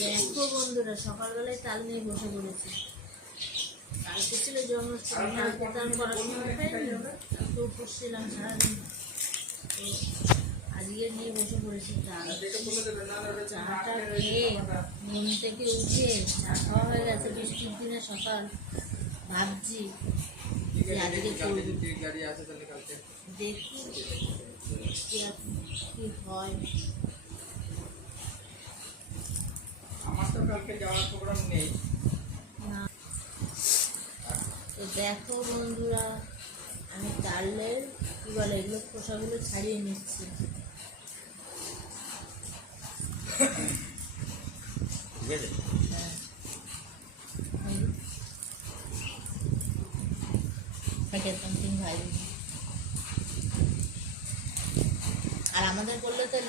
দেখো বন্ধুরা, সকালবেলায় তাল নিয়ে বসে পড়েছি। কালকে ছিল জন্মাষ্টমী, কালকে তো আমি পড়াশোনা পাইনি, তো পড়ছিলাম সারাদিন। তো আজকে নিয়ে বসে পড়েছি তাল। চাটা খেয়ে ঘুম থেকে উঠে চা খাওয়া হয়ে গেছে, বৃষ্টির দিনে সকাল। ভাবছি যে আজকে করবো, দেখি কি হয়। আমার তো কালকে যাওয়ার প্রোগ্রাম নেই। না তো দেখো বন্ধুরা, আমি তালের কি বলে এগুলো খোসাগুলো ছাড়িয়ে নিচ্ছি। হ্যাঁ, সামথিং ভাই